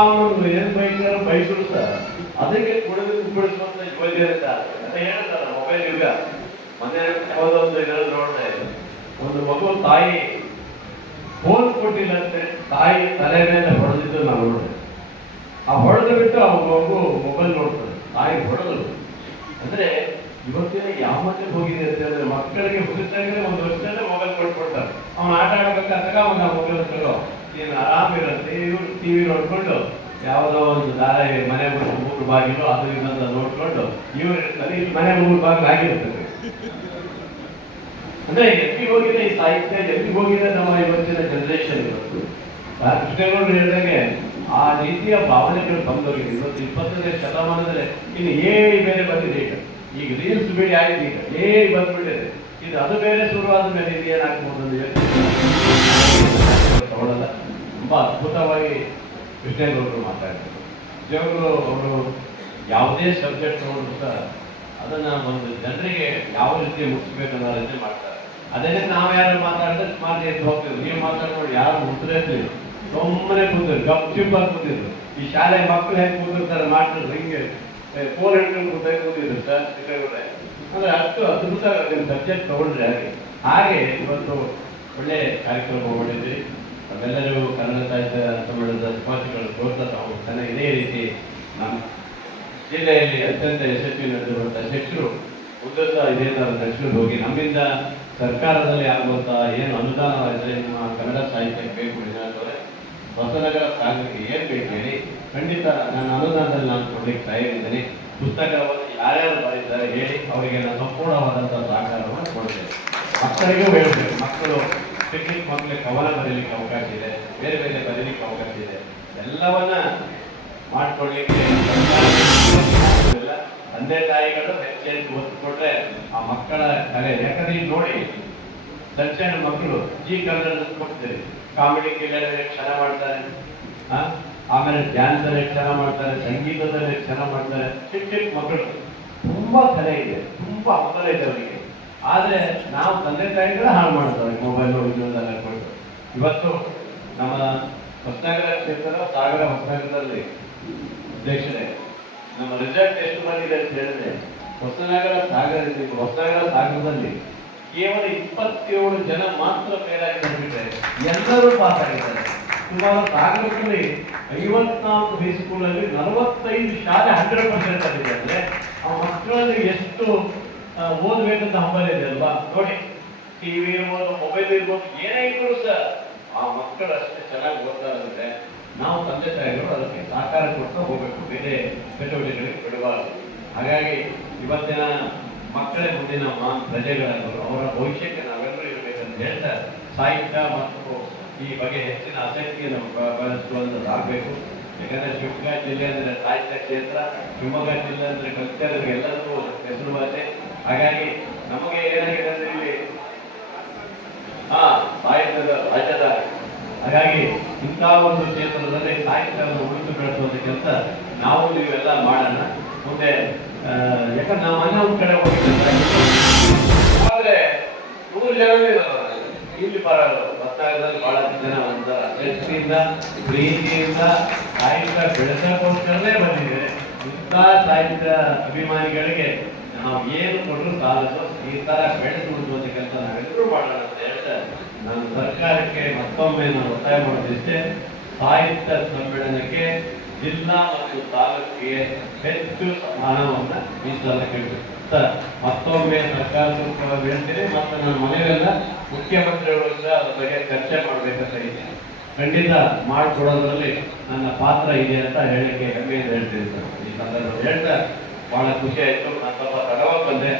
ಅಮ್ಮನ ಏನ್ ಬೈತಾರೆ ಬೈಸರು ಸರ್ ಅದಕ್ಕೆ ಕುಡಿಸುವಂತ ಯೋಜನೆ ಅಂತ ಹೇಳ್ತಾರೆ. ಮೊಬೈಲ್ ಯುಗ ಮೊನ್ನೆ ಯಾವುದೊಂದು ಇದರಲ್ಲಿ ನೋಡ್ತಾ ಇದೆ, ಒಂದು ಮಗು ತಾಯಿ ಫೋನ್ ಕೊಟ್ಟಿಲ್ಲಂತೆ, ತಾಯಿ ತಲೆ ಮೇಲೆ ಹೊಡೆದಿದ್ದು ನಾವು ನೋಡಿದೆ. ಆ ಹೊಡೆದು ಬಿಟ್ಟು ಆ ಮಗು ಮೊಬೈಲ್ ನೋಡ್ತಾರೆ, ತಾಯಿ ಹೊಡೆದ್ರು. ಅಂದ್ರೆ ಇವತ್ತಿನ ಯಾವ ಮಟ್ಟಿಗೆ ಹೋಗಿದೆ ಅಂತ ಹೇಳಿದ್ರೆ, ಮಕ್ಕಳಿಗೆ ಹುಡುಕಾಗಿದ್ರೆ ಒಂದು ವರ್ಷದಲ್ಲೇ ಮೊಬೈಲ್ ಕೊಟ್ಬಿಡ್ತಾರೆ. ಅವ್ನು ಆಟ ಆಡ್ಬೇಕಾದಾಗ ಅವನ ಮೊಬೈಲ್ ತಗೋ, ನೀನು ಆರಾಮಿರುತ್ತೆ. ಇವ್ರು ಟಿವಿ ನೋಡ್ಕೊಂಡು ಯಾವುದೋ ಒಂದು ದಾರ ಮನೆ ಮೂರು ಬಾಗಿಲು ಅದು ಇನ್ನೊಂದು ನೋಡ್ಕೊಂಡು ಇವ್ರು ಇರ್ತಾರೆ, ಇಲ್ಲಿ ಮನೆ ಮೂರು ಬಾಗಿಲು ಆಗಿರ್ತದೆ. ಅಂದ್ರೆ ಎಲ್ಲಿ ಹೋಗಿದೆ ಈ ಸಾಹಿತ್ಯ, ಎಲ್ಲಿ ಹೋಗಿದೆ ನಮ್ಮ ಇವತ್ತಿನ ಜನರೇಷನ್. ಇವತ್ತು ಕೃಷ್ಣೇಗೌಡರು ಹೇಳಿದಾಗೆ ಆ ರೀತಿಯ ಭಾವನೆಗಳು ಬಂದೋಗಿದೆ. ಇವತ್ತು 20ನೇ ಶತಮಾನದಲ್ಲಿ ಇನ್ನು ಬೇರೆ ಬಂದಿದೆ. ಈಗ ರೀಲ್ಸ್ ಬೇಡಿ ಆಗಿದೆ, ಈಗ ಬಂದ್ಬಿಟ್ಟಿದೆ. ಇದು ಅದು ಬೇರೆ ಶುರುವಾದ ಮೇಲೆ ಇದು ಏನಾಗ್ಬೋದು ತಗೊಳ್ಳಲ್ಲ. ತುಂಬಾ ಅದ್ಭುತವಾಗಿ ಕೃಷ್ಣೇಗೌಡರು ಮಾತಾಡ್ತಾರೆ. ಕೃಷ್ಣೇಗೌಡರು ಅವರು ಯಾವುದೇ ಸಬ್ಜೆಕ್ಟ್ ನೋಡಿದ್ರು ಸಹ ಅದನ್ನ ಒಂದು ಜನರಿಗೆ ಯಾವ ರೀತಿ ಮುಗಿಸ್ಬೇಕನ್ನೋ ರೀತಿ ಮಾಡ್ತಾರೆ. ಅದೇ ನಾವ್ಯಾರು ಮಾತಾಡಿದ್ರೆ ಮಾತು ಎದ್ದು ಹೋಗ್ತಿದ್ರು. ನೀವು ಮಾತಾಡ್ಕೊಂಡು ಯಾರು ಮುದ್ರೇತಿದ್ರು, ಸುಮ್ಮನೆ ಕೂತಿದ್ರು, ಗಪ್ಚಿಪ್ಪಾಗಿ ಕೂತಿದ್ರು. ಈ ಶಾಲೆ ಮಕ್ಕಳು ಹೆಂಗೆ ಕೂತಿರ್ತಾರೆ ಮಾಡ್ತಿದ್ರು, ಹಿಂಗೆ ಫೋನ್ ಹಿಡ್ಕೊಂಡು ಕೂತಿದ್ರು ಸರ್ ಕೃಷ್ಣೇಗೌಡ್ರೆ. ಅಂದ್ರೆ ಅಷ್ಟು ಅದ್ಭುತ ಸಬ್ಜೆಕ್ಟ್ ತಗೊಂಡ್ರೆ ಹಾಗೆ ಇವತ್ತು ಒಳ್ಳೆ ಕಾರ್ಯಕ್ರಮ ಮಾಡಿದ್ವಿ. ನಾವೆಲ್ಲರೂ ಕನ್ನಡ ಸಾಹಿತ್ಯ ಸಮ್ಮೇಳನದ ಸ್ಪಾನ್ಸರ್ಗಳು ಪ್ರೋತ್ಸಾಹ ಇದೇ ರೀತಿ ನಮ್ಮ ಜಿಲ್ಲೆಯಲ್ಲಿ ಅತ್ಯಂತ ಯಶಸ್ವಿ ನಡೆದಿರುವಂಥ ಅಧ್ಯಕ್ಷರು ಉನ್ನತ ಇದೇ ಅಧ್ಯಕ್ಷರು ಹೋಗಿ ನಮ್ಮಿಂದ ಸರ್ಕಾರದಲ್ಲಿ ಆಗುವಂಥ ಏನು ಅನುದಾನವಾದರೆ ನಿಮ್ಮ ಕನ್ನಡ ಸಾಹಿತ್ಯಕ್ಕೆ ಬೇಕು ಏನಾದರೆ ಹೊಸನಗರ ಸಾಗರಕ್ಕೆ ಏನು ಬೇಕು ಹೇಳಿ, ಖಂಡಿತ ನನ್ನ ಅನುದಾನದಲ್ಲಿ ನಾನು ಕೊಡ್ಲಿಕ್ಕೆ ತಯಾರಿದ್ದೇನೆ. ಪುಸ್ತಕವನ್ನು ಯಾರ್ಯಾರು ಬರೀತಾರೆ ಹೇಳಿ, ಅವರಿಗೆ ನಾನು ಸಂಪೂರ್ಣವಾದಂಥ ಸಹಕಾರವನ್ನು ಕೊಡ್ತೇನೆ. ಮಕ್ಕಳಿಗೂ ಹೇಳ್ಬೇಕು, ಮಕ್ಕಳು ಟೆಕ್ನಿಕ್ ಮಕ್ಕಳಿಗೆ ಕವನ ಬರೀಲಿಕ್ಕೆ ಅವಕಾಶ ಇದೆ, ಬೇರೆ ಬೇರೆ ಬರೀಲಿಕ್ಕೆ ಅವಕಾಶ ಇದೆ. ಎಲ್ಲವನ್ನ ಮಾಡ್ಕೊಳ್ಳಿಕ್ಕೆ ತಂದೆ ತಾಯಿಗಳು ಹೆಚ್ಚು ಒತ್ತು ಕೊಟ್ರೆ ಆ ಮಕ್ಕಳ ಕಲೆ. ಯಾಕಂದ್ರೆ ಈಗ ನೋಡಿ ಸಣ್ಣ ಸಣ್ಣ ಮಕ್ಕಳು ಕನ್ನಡದಲ್ಲಿ ಕೊಡ್ತಾರೆ, ಕಾಮಿಡಿ ಕಿಲ್ಲರ್ ಚೆನ್ನಾಗಿ ಮಾಡ್ತಾರೆ, ಆಮೇಲೆ ಡ್ಯಾನ್ಸಲ್ಲಿ ಚೆನ್ನಾಗಿ ಮಾಡ್ತಾರೆ, ಸಂಗೀತದಲ್ಲಿ ಚೆನ್ನಾಗಿ ಮಾಡ್ತಾರೆ. ಚಿಕ್ಕ ಚಿಕ್ಕ ಮಕ್ಕಳು ತುಂಬಾ ಕಲೆ ಇದೆ, ತುಂಬಾ ಹಂಬಲ ಇದೆ ಅವರಿಗೆ. ಆದ್ರೆ ನಾವು ತಂದೆ ತಾಯಿಗಳ ಹಾಳು ಮಾಡ್ತಾರೆ ಮೊಬೈಲ್ ಇನ್ನೊಂದೆಲ್ಲ ಕೊಟ್ಟು. ಇವತ್ತು ನಮ್ಮ ಹೊಸನಗರ ಕ್ಷೇತ್ರ ಸಾಗರ ಹೊಸನಗರದಲ್ಲಿ ಅಧ್ಯಕ್ಷರೇ ನಮ್ಮ ರಿಸಲ್ಟ್ ಎಷ್ಟು ಬಂದಿದೆ ಅಂತ ಹೇಳಿದ್ರೆ, ಹೊಸನಗರ ಸಾಗರದಲ್ಲಿ ಕೇವಲ 27 ಜನ ಮಾತ್ರ ಫೇಲಾಗಿ ಬಂದ್ಬಿಟ್ರೆ ಎಲ್ಲರೂ ಪಾಸ್ ಆಗಿದ್ದಾರೆ. ಸುಮಾರು ಸಾಗರದಲ್ಲಿ 54 ಹೈಸ್ಕೂಲಲ್ಲಿ 45 ಶಾಲೆ 100% ಆಗಿದೆ. ಅಂದ್ರೆ ಆ ಮಕ್ಕಳಲ್ಲಿ ಎಷ್ಟು ಓದ್ಬೇಕಂತ ಹಂಬಲ ಇದೆ ಅಲ್ವಾ ನೋಡಿ. ಟಿವಿ ಇರ್ಬೋದು, ಮೊಬೈಲ್ ಇರ್ಬೋದು, ಏನೇ ಇದ್ರು ಸಹ ಆ ಮಕ್ಕಳು ಅಷ್ಟೇ ಚೆನ್ನಾಗಿ ಓದ್ತಾರೆ. ಅಂದ್ರೆ ನಾವು ತಂದೆ ತಾಯಿಗಳು ಅದಕ್ಕೆ ಸಹಕಾರ ಕೊಡ್ತಾ ಹೋಗ್ಬೇಕು, ಬೇರೆ ಚಟುವಟಿಕೆಗಳಿಗೆ ಬಿಡಬಾರದು. ಹಾಗಾಗಿ ಇವತ್ತಿನ ಮಕ್ಕಳೇ ಮುಂದಿನ ಪ್ರಜೆಗಳಾಗಲು ಅವರ ಭವಿಷ್ಯಕ್ಕೆ ನಾವೆಲ್ಲರೂ ಇರಬೇಕಂತ ಹೇಳ್ತಾ ಸಾಹಿತ್ಯ ಮತ್ತು ಈ ಬಗ್ಗೆ ಹೆಚ್ಚಿನ ಆಸಕ್ತಿಯನ್ನು ಬೆಳೆಸುವಂಥದ್ದಾಗಬೇಕು. ಯಾಕಂದರೆ ಶಿವಮೊಗ್ಗ ಜಿಲ್ಲೆ ಅಂದರೆ ಸಾಹಿತ್ಯ ಕ್ಷೇತ್ರ, ಶಿವಮೊಗ್ಗ ಜಿಲ್ಲೆ ಅಂದರೆ ಕಲ್ಚರ್ ಎಲ್ಲರಿಗೂ ಹೆಸರುವಾಸಿ. ಹಾಗಾಗಿ ನಮಗೆ ಏನಾಗಿದೆ ಅಂದರೆ ಇಲ್ಲಿ ಸಾಹಿತ್ಯದ ರಾಜಧಾನಿ. ಹಾಗಾಗಿ ಇಂಥ ಒಂದು ಕ್ಷೇತ್ರದಲ್ಲಿ ಸಾಹಿತ್ಯವನ್ನು ಉಳಿದು ಬೆಳೆಸುವಂಥ ಕೆಲಸ ನಾವು ನೀವೆಲ್ಲ ಮಾಡೋಣ ಮುಂದೆ. ಯಾಕಂದ್ರೆ ನಾವು ಮನೆ ಒಂದು ಕಡೆ ಹೋಗಿದ್ದೇವೆ, ಆದ್ರೆ 100 ಜನನೇ ಇಲ್ಲಿ ಬರೋದು. ಹೊಸನಗರದಲ್ಲಿ ಬಹಳ ಜನ ಒಂಥರ ವ್ಯಕ್ತಿಯಿಂದ ಪ್ರೀತಿಯಿಂದ ಸಾಹಿತ್ಯ ಬೆಳೆಸೋಕ್ಕೋಸ್ಕರನೇ ಬಂದಿದೆ. ಇಂಥ ಸಾಹಿತ್ಯ ಅಭಿಮಾನಿಗಳಿಗೆ ನಾವು ಏನು ಕೊಟ್ಟರು ಸಾಲದು, ಈ ತರ ಬೆಳೆಸಿ ಉಳಿಸುವಂಥ ಕೆಲಸ ನಾವೆಲ್ಲರೂ ಮಾಡೋಣ ಅಂತ ಹೇಳ್ತಾ ನಾನು ಸರ್ಕಾರಕ್ಕೆ ಮತ್ತೊಮ್ಮೆ ನಾನು ಒತ್ತಾಯ ಮಾಡೋದಿಷ್ಟೇ, ಸಾಹಿತ್ಯ ಸಮ್ಮೇಳನಕ್ಕೆ ಜಿಲ್ಲಾ ಮತ್ತು ತಾಲೂಕಿಗೆ ಹೆಚ್ಚು ಹಣವನ್ನು ಮೀಸಲಿಡಬೇಕು ಸರ್. ಮತ್ತೊಮ್ಮೆ ಸರ್ಕಾರದ ಹೇಳ್ತೀನಿ ಮತ್ತು ನನ್ನ ಮನೆಯಲ್ಲ ಮುಖ್ಯಮಂತ್ರಿಗಳು ಸಹ ಅದ್ರ ಬಗ್ಗೆ ಚರ್ಚೆ ಮಾಡಬೇಕಂತ ಇದ್ದೀನಿ. ಖಂಡಿತ ಮಾಡಿಕೊಡೋದ್ರಲ್ಲಿ ನನ್ನ ಪಾತ್ರ ಇದೆ ಅಂತ ಹೇಳಲಿಕ್ಕೆ ಹೆಮ್ಮೆಯಿಂದ ಹೇಳ್ತೀನಿ ಸರ್. ಈ ಸಂದರ್ಭದಲ್ಲಿ ಹೇಳ್ತಾ ಬಹಳ ಖುಷಿ ಆಯಿತು. ನಾನು ಸ್ವಲ್ಪ ತಡವಾಗಿ ಬಂದೆ.